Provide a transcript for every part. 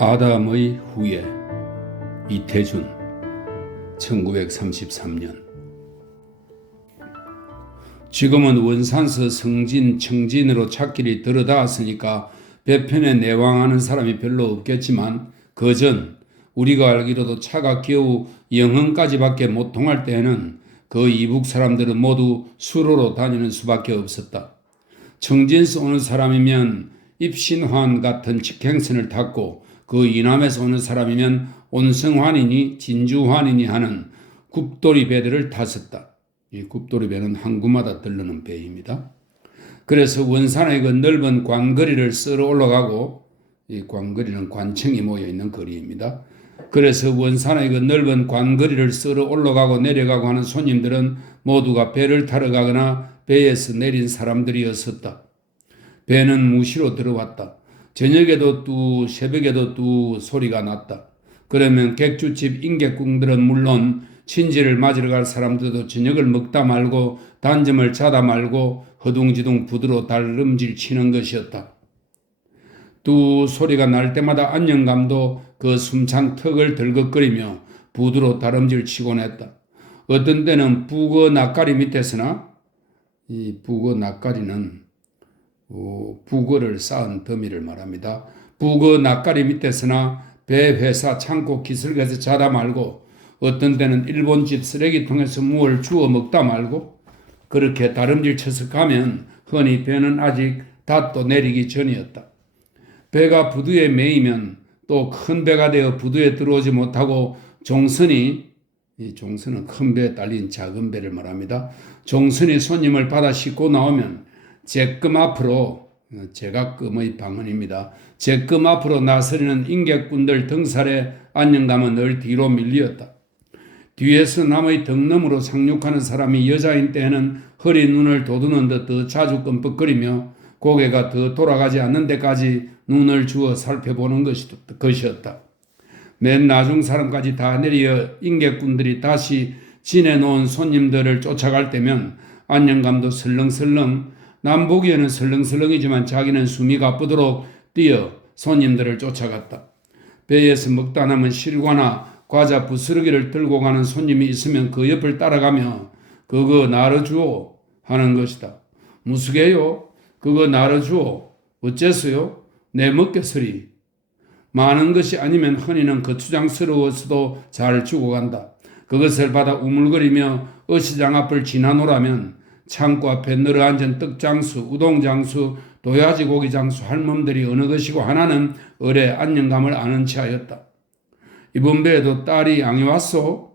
아담의 후예 이태준 1933년. 지금은 원산서 성진 청진으로 찾길이 들어닿았으니까 배편에 내왕하는 사람이 별로 없겠지만 그전 우리가 알기로도 차가 겨우 영흥까지밖에 못 통할 때에는 그 이북 사람들은 모두 수로로 다니는 수밖에 없었다. 청진에서 오는 사람이면 입신환 같은 직행선을 탔고 그 이남에서 오는 사람이면 온성환이니 진주환이니 하는 굽돌이 배들을 탔었다. 이 굽돌이 배는 항구마다 들르는 배입니다. 그래서 원산의 그 넓은 관거리를 쓸어 올라가고, 이 관거리는 관청이 모여있는 거리입니다. 그래서 원산의 그 넓은 관거리를 쓸어 올라가고 내려가고 하는 손님들은 모두가 배를 타러 가거나 배에서 내린 사람들이었었다. 배는 무시로 들어왔다. 저녁에도 뚜 새벽에도 뚜 소리가 났다. 그러면 객주집 임객궁들은 물론 친지를 맞으러 갈 사람들도 저녁을 먹다 말고 단점을 자다 말고 허둥지둥 부두로 달름질 치는 것이었다. 뚜 소리가 날 때마다 안녕감도 그 숨찬 턱을 덜컥거리며 부두로 다름질 치곤 했다. 어떤 때는 북어 낯가리 밑에서나, 이 북어 낯가리는 북어를 쌓은 더미를 말합니다. 북어 낯가리 밑에서나 배 회사 창고 기슭에서 자다 말고 어떤 때는 일본집 쓰레기통에서 무얼 주워 먹다 말고 그렇게 다름질 쳐서 가면 흔히 배는 아직 닷도 내리기 전이었다. 배가 부두에 매이면 또 큰 배가 되어 부두에 들어오지 못하고 종선이, 이 종선은 큰 배에 딸린 작은 배를 말합니다. 종선이 손님을 받아 싣고 나오면 제금 앞으로, 제각금의 방언입니다. 제금 앞으로 나서리는 임객꾼들 등살에 안녕감은 늘 뒤로 밀리었다. 뒤에서 남의 덕너머로 상륙하는 사람이 여자인 때에는 허리 눈을 돋우는 듯 더 자주 끔뻑거리며 고개가 더 돌아가지 않는 데까지 눈을 주어 살펴보는 것이었다. 맨 나중 사람까지 다 내려 임객꾼들이 다시 지내놓은 손님들을 쫓아갈 때면 안녕감도 설렁설렁, 남 보기에는 설렁설렁이지만 자기는 숨이 가쁘도록 뛰어 손님들을 쫓아갔다. 배에서 먹다 남은 실과나 과자 부스러기를 들고 가는 손님이 있으면 그 옆을 따라가며 그거 나눠주오 하는 것이다. 무수게요? 그거 나눠주오. 어째서요? 내 먹겠으리. 많은 것이 아니면 흔히는 거추장스러워서도 잘 주고 간다. 그것을 받아 우물거리며 어시장 앞을 지나노라면 창고 앞에 늘어앉은 떡장수, 우동장수, 도야지고기장수 할멈들이 어느 것이고 하나는 을의 안녕감을 아는 체하였다. 이번 배에도 딸이 양이 왔소?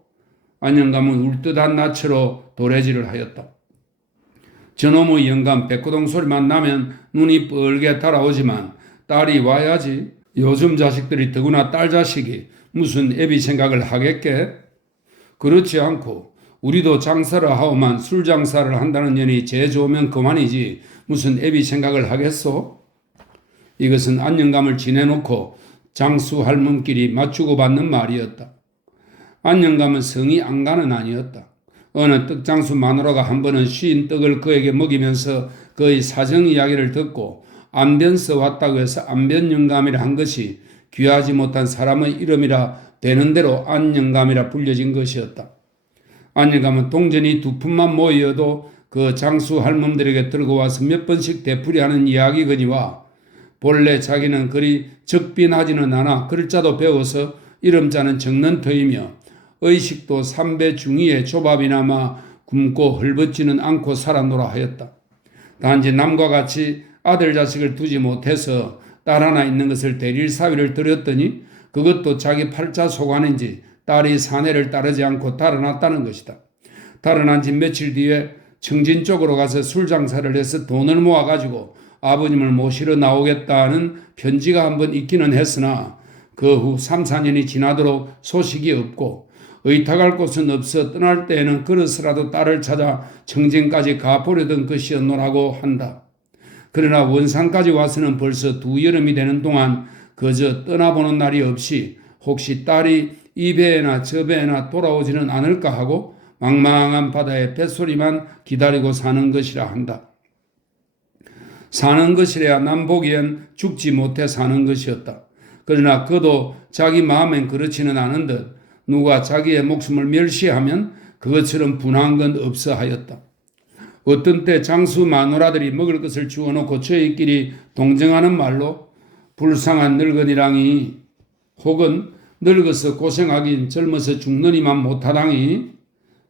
안녕감은 울듯한 낯으로 도래질을 하였다. 저놈의 영감 백고동 소리만 나면 눈이 뻘게 달아오지만 딸이 와야지. 요즘 자식들이 더구나 딸 자식이 무슨 애비 생각을 하겠게? 그렇지 않고 우리도 장사를 하오만 술 장사를 한다는 년이 제 좋으면 그만이지 무슨 애비 생각을 하겠소? 이것은 안녕감을 지내놓고 장수 할멈끼리 맞추고 받는 말이었다. 안녕감은 성이 안가는 아니었다. 어느 떡장수 마누라가 한 번은 쉰 떡을 그에게 먹이면서 그의 사정 이야기를 듣고 안변서 왔다고 해서 안변영감이라 한 것이 귀하지 못한 사람의 이름이라 되는 대로 안영감이라 불려진 것이었다. 안영감은 동전이 2푼만 모여도 그 장수 할멈들에게 들고 와서 몇 번씩 되풀이하는 이야기거니와 본래 자기는 그리 적빈하지는 않아 글자도 배워서 이름자는 적는 터이며 의식도 3배 중위에 조밥이나마 굶고 헐벗지는 않고 살아노라 하였다. 단지 남과 같이 아들 자식을 두지 못해서 딸 하나 있는 것을 데릴 사위를 들였더니 그것도 자기 팔자 소관인지 딸이 사내를 따르지 않고 달아났다는 것이다. 달아난 지 며칠 뒤에 청진 쪽으로 가서 술 장사를 해서 돈을 모아가지고 아버님을 모시러 나오겠다는 편지가 한번 있기는 했으나 그 후 3, 4년이 지나도록 소식이 없고 의탁할 곳은 없어 떠날 때에는 그릇이라도 딸을 찾아 청진까지 가보려던 것이었노라고 한다. 그러나 원산까지 와서는 벌써 2여름이 되는 동안 그저 떠나보는 날이 없이 혹시 딸이 이 배에나 저 배에나 돌아오지는 않을까 하고 망망한 바다의 뱃소리만 기다리고 사는 것이라 한다. 사는 것이래야 남 보기엔 죽지 못해 사는 것이었다. 그러나 그도 자기 마음엔 그렇지는 않은 듯 누가 자기의 목숨을 멸시하면 그것처럼 분한 건 없어 하였다. 어떤 때 장수 마누라들이 먹을 것을 주워놓고 저희끼리 동정하는 말로 불쌍한 늙은이랑이 혹은 늙어서 고생하긴 젊어서 죽느니만 못하다니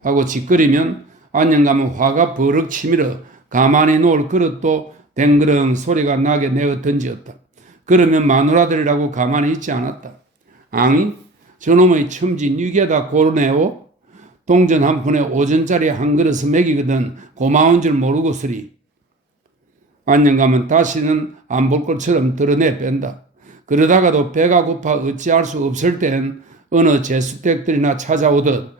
하고 짓거리면 안녕가면 화가 버럭 치밀어 가만히 놓을 그릇도 댕그렁 소리가 나게 내어 던지었다. 그러면 마누라들이라고 가만히 있지 않았다. 앙이 저놈의 첨지 니게다 고르네오. 동전 한 푼에 5전짜리 한 그릇을 먹이거든 고마운 줄 모르고서리. 안녕가면 다시는 안 볼 것처럼 드러내 뺀다. 그러다가도 배가 고파 어찌할 수 없을 땐 어느 재수댁들이나 찾아오듯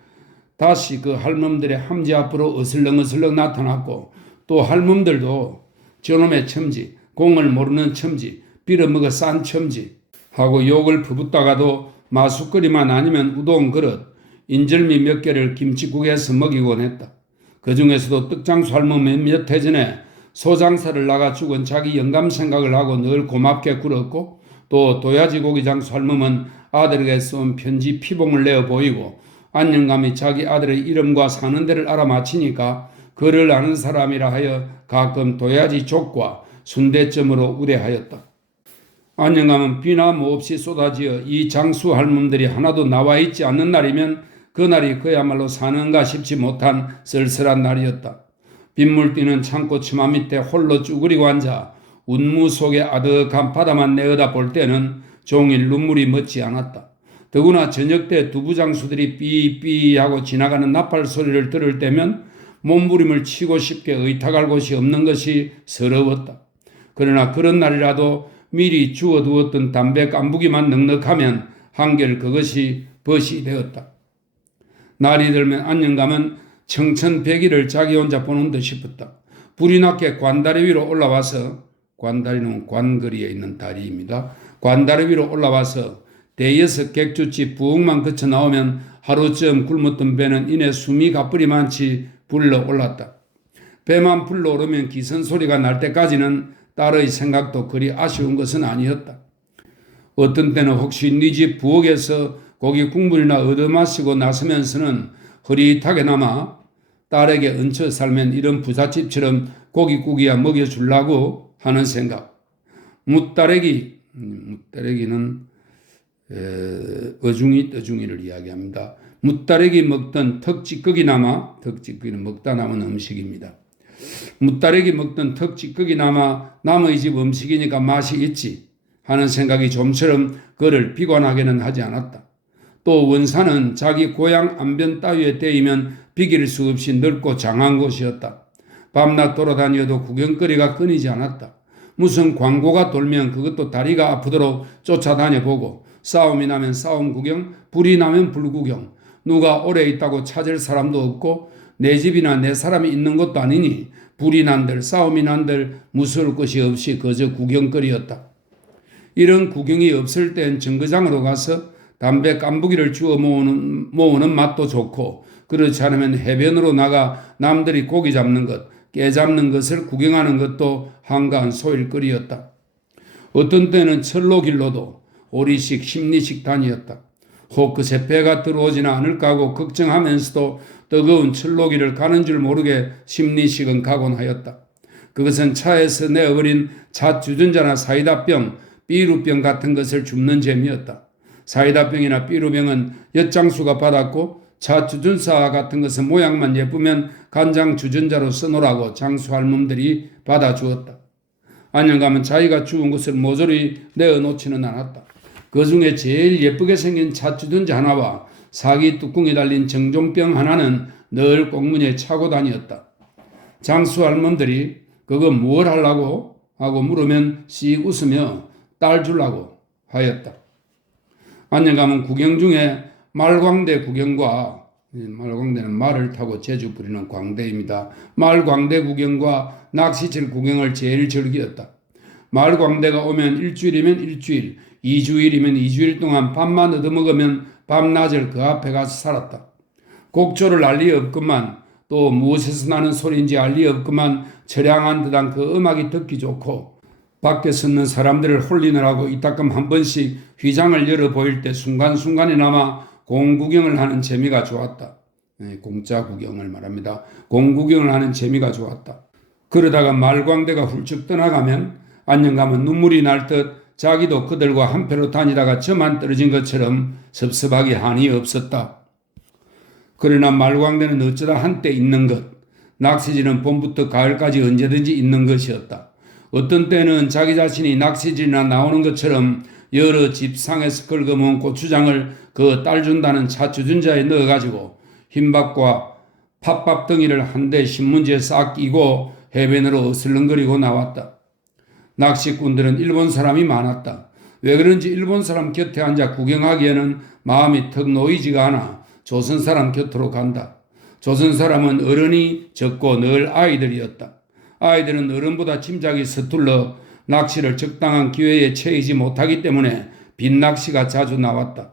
다시 그 할멈들의 함지 앞으로 어슬렁어슬렁 나타났고 또 할멈들도 저놈의 첨지, 공을 모르는 첨지, 빌어먹어 싼 첨지 하고 욕을 퍼붓다가도 마숫거리만 아니면 우동 그릇, 인절미 몇 개를 김치국에서 먹이곤 했다. 그 중에서도 떡장수 할멈이 몇 해 전에 소장사를 나가 죽은 자기 영감 생각을 하고 늘 고맙게 굴었고 또 도야지고기 장수 할멈은 아들에게 쏜 편지 피봉을 내어 보이고 안영감이 자기 아들의 이름과 사는 데를 알아맞히니까 그를 아는 사람이라 하여 가끔 도야지 족과 순대점으로 우대하였다. 안영감은 비나 몹시 쏟아지어 이 장수 할멈들이 하나도 나와 있지 않는 날이면 그날이 그야말로 사는가 싶지 못한 쓸쓸한 날이었다. 빗물 뛰는 창고 처마 밑에 홀로 쭈그리고 앉아 운무 속의 아득한 바다만 내어다 볼 때는 종일 눈물이 멎지 않았다. 더구나 저녁 때 두부장수들이 삐삐 하고 지나가는 나팔 소리를 들을 때면 몸부림을 치고 싶게 의탁할 곳이 없는 것이 서러웠다. 그러나 그런 날이라도 미리 주워두었던 담배 깐부기만 넉넉하면 한결 그것이 벗이 되었다. 날이 들면 안영감은 청천백일을 자기 혼자 보는 듯 싶었다. 불이 났게 관다리 위로 올라와서, 관다리는 관거리에 있는 다리입니다. 관다리 위로 올라와서 대여섯 객주집 부엌만 거쳐 나오면 하루쯤 굶었던 배는 이내 숨이 가쁘리만치 불러 올랐다. 배만 불러 오르면 기선 소리가 날 때까지는 딸의 생각도 그리 아쉬운 것은 아니었다. 어떤 때는 혹시 네 집 부엌에서 고기 국물이나 얻어마시고 나서면서는 흐릿하게나마 딸에게 얹혀 살면 이런 부잣집처럼 고깃국이야 먹여주려고 하는 생각. 무따래기는 어중이를 이야기합니다. 무따래기 먹던 턱찌꺼기나마, 턱찌꺼기는 먹다 남은 음식입니다. 무따래기 먹던 턱찌꺼기나마 남의 집 음식이니까 맛이 있지 하는 생각이 좀처럼 그를 비관하게는 하지 않았다. 또 원산은 자기 고향 안변 따위에 대이면 비길 수 없이 넓고 장한 곳이었다. 밤낮 돌아다녀도 구경거리가 끊이지 않았다. 무슨 광고가 돌면 그것도 다리가 아프도록 쫓아다녀보고 싸움이 나면 싸움 구경, 불이 나면 불 구경. 누가 오래 있다고 찾을 사람도 없고 내 집이나 내 사람이 있는 것도 아니니 불이 난들 싸움이 난들 무서울 것이 없이 그저 구경거리였다. 이런 구경이 없을 땐 정거장으로 가서 담배 깐부기를 주워 모으는 맛도 좋고 그렇지 않으면 해변으로 나가 남들이 고기 잡는 것, 깨 잡는 것을 구경하는 것도 한가한 소일거리였다. 어떤 때는 철로길로도 오리씩 심리씩 다니었다. 혹 그새 배가 들어오지는 않을까 하고 걱정하면서도 뜨거운 철로길을 가는 줄 모르게 심리식은 가곤 하였다. 그것은 차에서 내어버린 차 주전자나 사이다병, 삐루병 같은 것을 줍는 재미였다. 사이다병이나 삐루병은 엿장수가 받았고 차 주전사 같은 것은 모양만 예쁘면 간장 주전자로 써놓으라고 장수 할멈들이 받아주었다. 안녕가면 자기가 주운 것을 모조리 내어놓지는 않았다. 그 중에 제일 예쁘게 생긴 차 주전자 하나와 사기 뚜껑이 달린 정종병 하나는 늘 꽁무니에 차고 다녔다. 장수 할멈들이 그거 뭘 하려고 하고 물으면 씩 웃으며 딸 주려고 하였다. 안녕가면 구경 중에 말광대 구경과 말광대는 말을 타고 제주 부리는 광대입니다. 말광대 구경과 낚시질 구경을 제일 즐겼다. 말광대가 오면 일주일이면 일주일, 2주일이면 2주일 동안 밥만 얻어먹으면 밤낮을 그 앞에 가서 살았다. 곡조를 알 리 없구만 또 무엇에서 나는 소리인지 알 리 없구만 처량한 듯한 그 음악이 듣기 좋고 밖에 섰는 사람들을 홀리느라고 이따금 한 번씩 휘장을 열어 보일 때 순간순간이나마 공 구경을 하는 재미가 좋았다. 공짜 구경을 말합니다. 공 구경을 하는 재미가 좋았다. 그러다가 말광대가 훌쩍 떠나가면 안녕감은 눈물이 날 듯 자기도 그들과 한패로 다니다가 저만 떨어진 것처럼 섭섭하게 한이 없었다. 그러나 말광대는 어쩌다 한때 있는 것, 낚시질은 봄부터 가을까지 언제든지 있는 것이었다. 어떤 때는 자기 자신이 낚시질이나 나오는 것처럼 여러 집상에서 긁어모은 고추장을 그 딸 준다는 차 주전자에 넣어가지고 흰밥과 팥밥 덩이를 한 대 신문지에 싹 끼고 해변으로 어슬렁거리고 나왔다. 낚시꾼들은 일본 사람이 많았다. 왜 그런지 일본 사람 곁에 앉아 구경하기에는 마음이 턱 놓이지가 않아 조선 사람 곁으로 간다. 조선 사람은 어른이 적고 늘 아이들이었다. 아이들은 어른보다 짐작이 서툴러 낚시를 적당한 기회에 채이지 못하기 때문에 빈낚시가 자주 나왔다.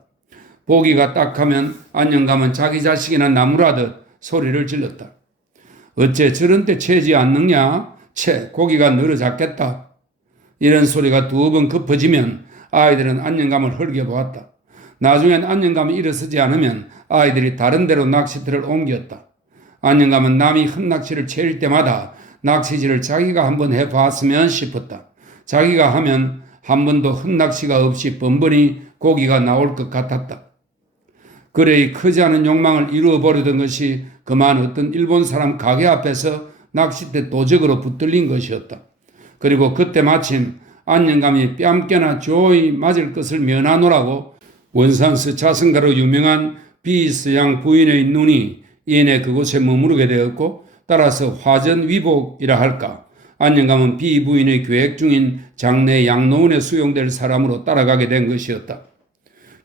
보기가 딱하면 안녕감은 자기 자식이나 나무라듯 소리를 질렀다. 어째 저런 때 채지 않느냐? 고기가 늘어잡겠다. 이런 소리가 두 번 급해지면 아이들은 안녕감을 흘겨보았다. 나중엔 안녕감이 일어서지 않으면 아이들이 다른 데로 낚시터를 옮겼다. 안녕감은 남이 헛낚시를 채일 때마다 낚시질을 자기가 한번 해봤으면 싶었다. 자기가 하면 한 번도 헛낚시가 없이 번번이 고기가 나올 것 같았다. 그래 이 크지 않은 욕망을 이루어버리던 것이 그만 어떤 일본 사람 가게 앞에서 낚싯대 도적으로 붙들린 것이었다. 그리고 그때 마침 안녕감이 뺨깨나 조이 맞을 것을 면하노라고 원산스 자선가로 유명한 비스양 부인의 눈이 이내 그곳에 머무르게 되었고 따라서 화전위복이라 할까 안녕감은 비부인의 계획 중인 장래 양로원에 수용될 사람으로 따라가게 된 것이었다.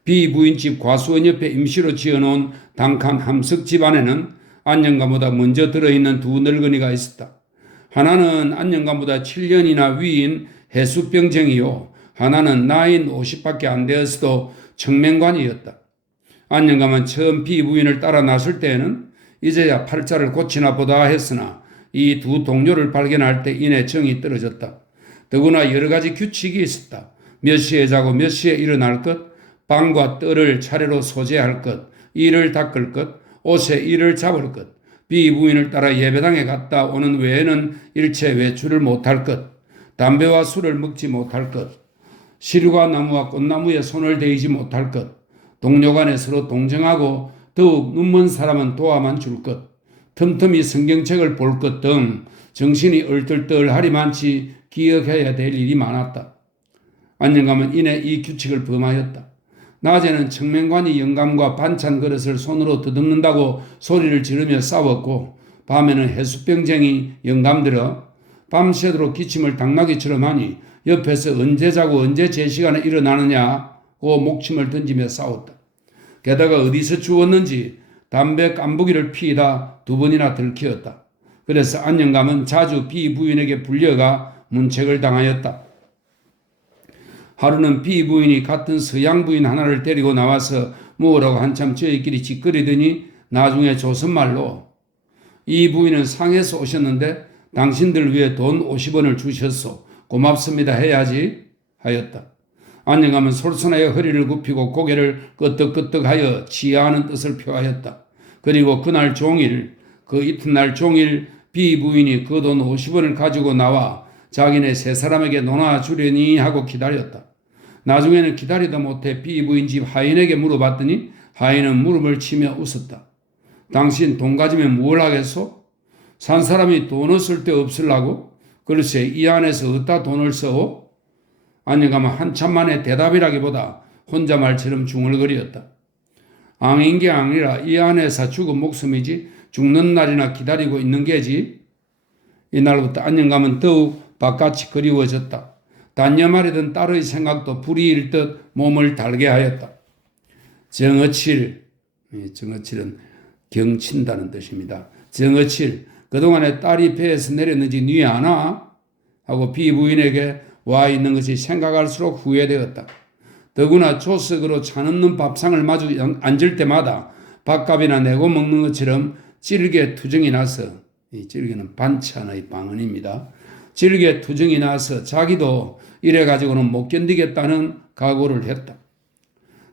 비부인집 과수원 옆에 임시로 지어놓은 단칸 함석 집안에는 안녕감보다 먼저 들어있는 두 늙은이가 있었다. 하나는 안녕감보다 7년이나 위인 해수병쟁이요. 하나는 나이는 50밖에 안 되었어도 청맹관이었다. 안녕감은 처음 비부인을 따라 나설 때에는 이제야 팔자를 고치나 보다 했으나 이 두 동료를 발견할 때 이내 정이 떨어졌다. 더구나 여러 가지 규칙이 있었다. 몇 시에 자고 몇 시에 일어날 것, 빵과 떡을 차례로 소재할 것, 이를 닦을 것, 옷에 이를 잡을 것, 비부인을 따라 예배당에 갔다 오는 외에는 일체 외출을 못할 것, 담배와 술을 먹지 못할 것, 시루가 나무와 꽃나무에 손을 대지 못할 것, 동료 간에 서로 동정하고 더욱 눈먼 사람은 도와만 줄 것, 틈틈이 성경책을 볼 것 등 정신이 얼떨떨하리만치 기억해야 될 일이 많았다. 안녕감은 이내 이 규칙을 범하였다. 낮에는 청맹관이 영감과 반찬 그릇을 손으로 더듬는다고 소리를 지르며 싸웠고 밤에는 해수병쟁이 영감들어 밤새도록 기침을 당나귀처럼 하니 옆에서 언제 자고 언제 제 시간에 일어나느냐고 목침을 던지며 싸웠다. 게다가 어디서 주웠는지 담배 깐부기를 피다 두 번이나 들키었다. 그래서 안녕감은 자주 비부인에게 불려가 문책을 당하였다. 하루는 비부인이 같은 서양 부인 하나를 데리고 나와서 먹으라고 한참 저희끼리 짓거리더니 나중에 조선말로 이 부인은 상해에서 오셨는데 당신들 위해 돈 50원을 주셨소. 고맙습니다 해야지 하였다. 안녕감은 솔선하여 허리를 굽히고 고개를 끄덕끄덕하여 지하하는 뜻을 표하였다. 그리고 그날 종일 그 이튿날 종일 비부인이 그 돈 50원을 가지고 나와 자기네 세 사람에게 논아주려니 하고 기다렸다. 나중에는 기다리다 못해 비부인 집 하인에게 물어봤더니 하인은 무릎을 치며 웃었다. 당신 돈 가지면 뭘 하겠소? 산 사람이 돈을 쓸 데 없으려고? 글쎄 이 안에서 어디다 돈을 써? 안녕감은 한참 만에 대답이라기보다 혼자 말처럼 중얼거렸다. 앙인 게 아니라 이 안에서 죽은 목숨이지 죽는 날이나 기다리고 있는 게지. 이날부터 안녕감은 더욱 바깥이 그리워졌다. 단념하려던 딸의 생각도 불이일 듯 몸을 달게 하였다. 정어칠, 정어칠은 경친다는 뜻입니다. 정어칠, 그동안에 딸이 배에서 내렸는지 니 아나? 하고 비부인에게 와 있는 것이 생각할수록 후회되었다. 더구나 조석으로 차넘는 밥상을 마주 앉을 때마다 밥값이나 내고 먹는 것처럼 찌르게 투정이 나서, 이 찌르게는 반찬의 방언입니다. 질게 투정이 나서 자기도 이래가지고는 못 견디겠다는 각오를 했다.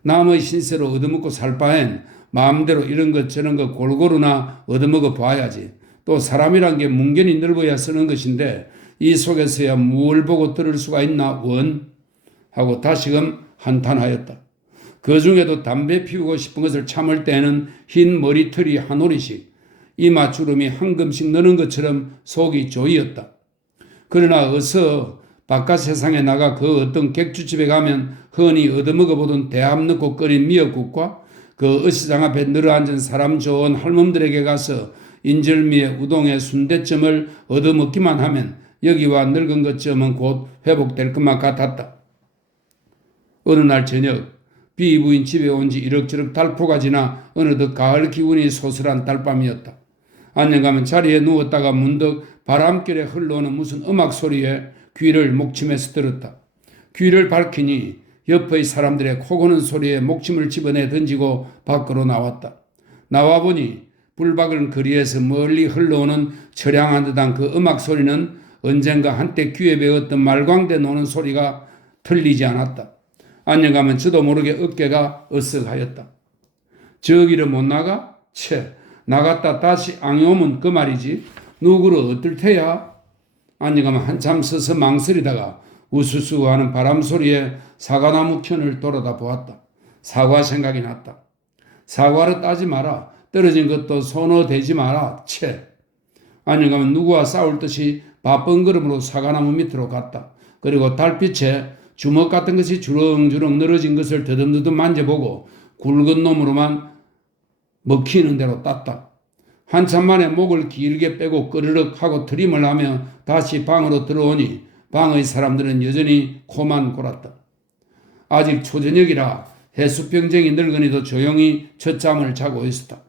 남의 신세로 얻어먹고 살 바엔 마음대로 이런 것 저런 것 골고루나 얻어먹어 봐야지. 또 사람이란 게 문견이 넓어야 쓰는 것인데 이 속에서야 무엇을 보고 들을 수가 있나 원? 하고 다시금 한탄하였다. 그 중에도 담배 피우고 싶은 것을 참을 때는 흰 머리털이 한 오리씩 이마주름이 한 금씩 너는 것처럼 속이 조이었다. 그러나 어서 바깥 세상에 나가 그 어떤 객주집에 가면 흔히 얻어먹어보던 대합 넣고 끓인 미역국과 그 어시장 앞에 늘어앉은 사람 좋은 할멈들에게 가서 인절미에 우동에 순대점을 얻어먹기만 하면 여기와 늙은 것쯤은 곧 회복될 것만 같았다. 어느 날 저녁 비부인 집에 온 지 이럭저럭 달포가 지나 어느덧 가을 기운이 소설한 달밤이었다. 안녕가면 자리에 누웠다가 문득 바람결에 흘러오는 무슨 음악 소리에 귀를 목침해서 들었다. 귀를 밝히니 옆의 사람들의 코고는 소리에 목침을 집어내 던지고 밖으로 나왔다. 나와보니 불박은 거리에서 멀리 흘러오는 처량한 듯한 그 음악 소리는 언젠가 한때 귀에 배웠던 말광대 노는 소리가 틀리지 않았다. 안녕가면 저도 모르게 어깨가 으쓱하였다. 저기를 못 나가? 채, 나갔다 다시 앙이 오면 그 말이지. 누구를 어떨 테야? 안녕가면 한참 서서 망설이다가 우수수 하는 바람 소리에 사과나무 편을 돌아다 보았다. 사과 생각이 났다. 사과를 따지 마라. 떨어진 것도 손어 대지 마라. 채. 안녕가면 누구와 싸울 듯이 바쁜 걸음으로 사과나무 밑으로 갔다. 그리고 달빛에 주먹 같은 것이 주렁주렁 늘어진 것을 더듬더듬 만져보고 굵은 놈으로만 먹히는 대로 땄다. 한참 만에 목을 길게 빼고 끄르륵 하고 트림을 하며 다시 방으로 들어오니 방의 사람들은 여전히 코만 골았다. 아직 초저녁이라 해수병쟁이 늙은이도 조용히 첫잠을 자고 있었다.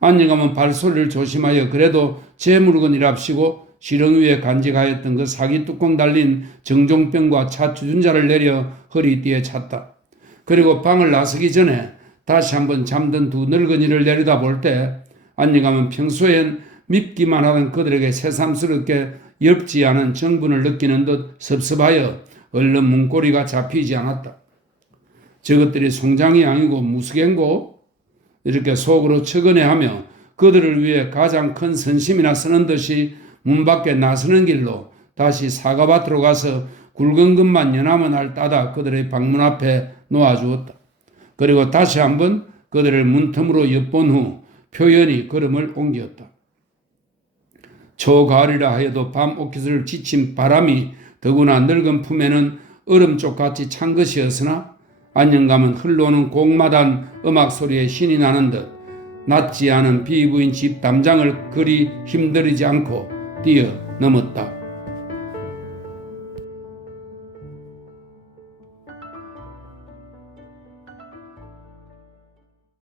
안녕하면 발소리를 조심하여 그래도 제 물건이랍시고 지렁 위에 간직하였던 그 사기 뚜껑 달린 정종병과 차 주전자를 내려 허리띠에 찼다. 그리고 방을 나서기 전에 다시 한번 잠든 두 늙은이를 내려다볼 때 안녕하면 평소엔 밉기만 하던 그들에게 새삼스럽게 엽지 않은 정분을 느끼는 듯 섭섭하여 얼른 문고리가 잡히지 않았다. 저것들이 송장이 아니고 무수겐고? 이렇게 속으로 척은해하며 그들을 위해 가장 큰 선심이나 쓰는 듯이 문 밖에 나서는 길로 다시 사과밭으로 가서 굵은 것만 연하면 알 따다 그들의 방문 앞에 놓아주었다. 그리고 다시 한번 그들을 문틈으로 엿본 후 표연히 걸음을 옮겼다. 초가을이라 하여도 밤 오깃을 지친 바람이 더구나 늙은 품에는 얼음쪽같이 찬 것이었으나 안녕감은 흘러오는 곡마단 음악 소리에 신이 나는 듯 낫지 않은 비부인 집 담장을 그리 힘들이지 않고 뛰어넘었다.